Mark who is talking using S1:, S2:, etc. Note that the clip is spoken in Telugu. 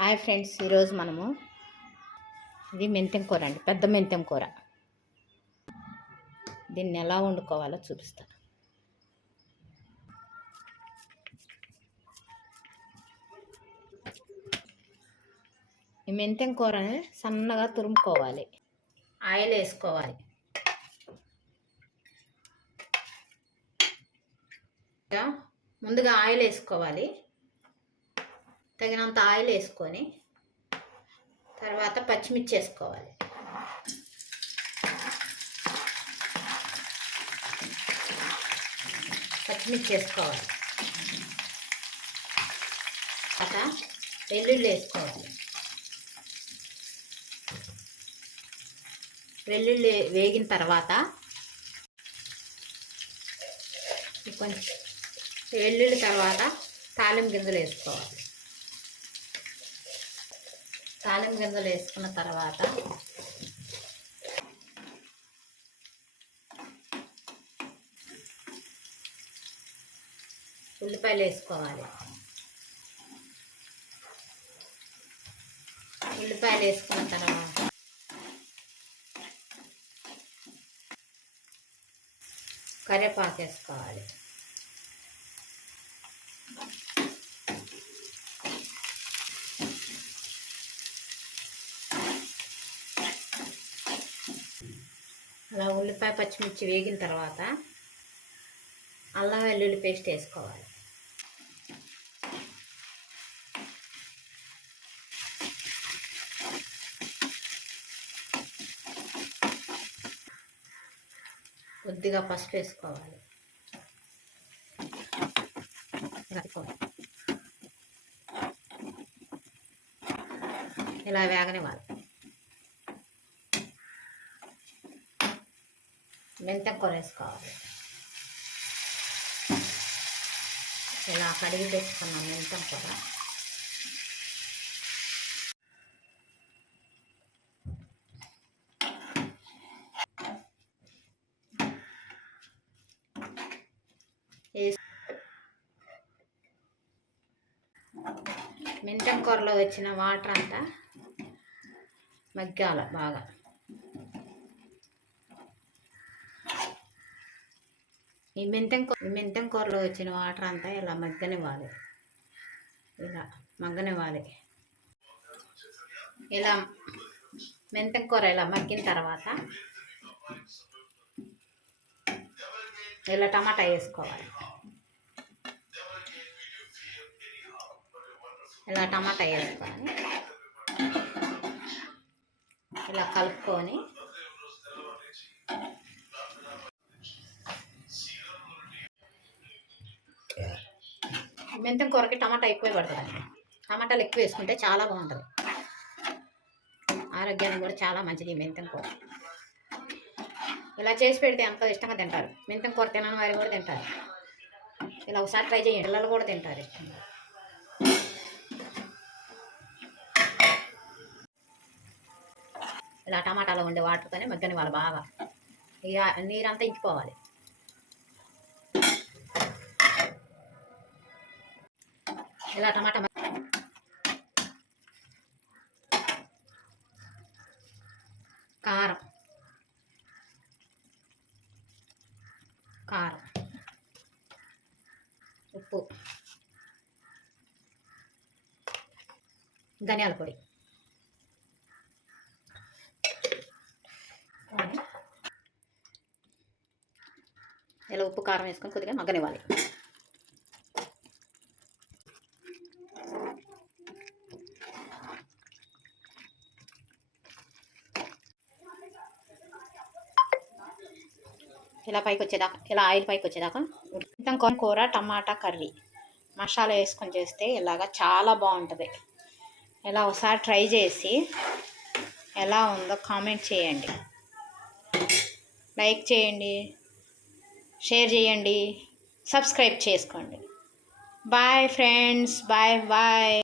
S1: హాయ్ ఫ్రెండ్స్ ఈరోజు మనము ఇది మెంతెం కూర అండి పెద్ద మెంతెం కూర. దీన్ని ఎలా వండుకోవాలో చూపిస్తాను. ఈ మెంతెం కూరని సన్నగా తురుముకోవాలి ఆయిల్ వేసుకోవాలి. ముందుగా ఆయిల్ వేసుకోవాలి. తగినంత ఆయిల్ వేసుకొని తర్వాత పచ్చిమిర్చి వేసుకోవాలి. పచ్చిమిర్చి వేసుకోవాలి. తర్వాత వెల్లుల్లి వేసుకోవాలి. వెల్లుల్లి వేగిన తర్వాత కొంచెం వెల్లుల్లి తర్వాత తాలిం గింజలు వేసుకోవాలి. తాలింపు గింజలు వేసుకున్న తర్వాత ఉల్లిపాయలు వేసుకోవాలి. ఉల్లిపాయలు వేసుకున్న తర్వాత కరివేపాకు వేసుకోవాలి. అలా ఉల్లిపాయ పచ్చిమిర్చి వేగిన తర్వాత అల్లం వెల్లుల్లి పేస్ట్ వేసుకోవాలి. కొద్దిగా పసుపు వేసుకోవాలి. ఇలా వేగనివ్వాలి. మెంతకూర వేసుకోవాలి ఇలా కడిగి తెచ్చుకున్న మెంతం కూర మెంతం కూరలో వచ్చిన వాటర్ అంతా మగ్గాల బాగా. ఈ మెంతం ఈ మెంతం కూరలో వచ్చిన వాటర్ అంతా ఇలా మగ్గనివ్వాలి ఇలా మగ్గనివ్వాలి ఇలా మెంతం కూర ఇలా మగ్గిన తర్వాత ఇలా టమాటా వేసుకోవాలి. ఇలా టమాటా వేసుకొని ఇలా కలుపుకొని మెంతం కూరకి టమాటా ఎక్కువ పడుతుంది. టమాటాలు ఎక్కువ వేసుకుంటే చాలా బాగుంటుంది. ఆరోగ్యానికి కూడా చాలా మంచిది మెంతం కూర. ఇలా చేసి పెడితే ఎంతో ఇష్టంగా తింటారు. మెంతం కూర తినని వారు కూడా తింటారు. ఇలా ఒకసారి ట్రై చేయండి. పిల్లలు కూడా తింటారు ఇష్టంగా. ఇలా టమాటాలో ఉండే వాటర్తోనే మగ్గని వాళ్ళు బాగా ఇక నీరంతా ఇంకిపోవాలి. ఇలా టమాటా కారం. కారం. ఉప్పు. ధనియాల పొడి. ఇలా ఉప్పు కారం వేసుకొని కొద్దిగా మగ్గనివ్వాలి. ఇలా పైకి వచ్చేదాకా ఇలా ఆయిల్ పైకి వచ్చేదాకా మొత్తం కూర టమాటా కర్రీ మసాలా వేసుకొని చేస్తే ఇలాగా చాలా బాగుంటుంది. ఇలా ఒకసారి ట్రై చేసి ఎలా ఉందో కామెంట్ చేయండి. లైక్ చేయండి షేర్ చేయండి సబ్స్క్రైబ్ చేసుకోండి. Bye friends bye bye.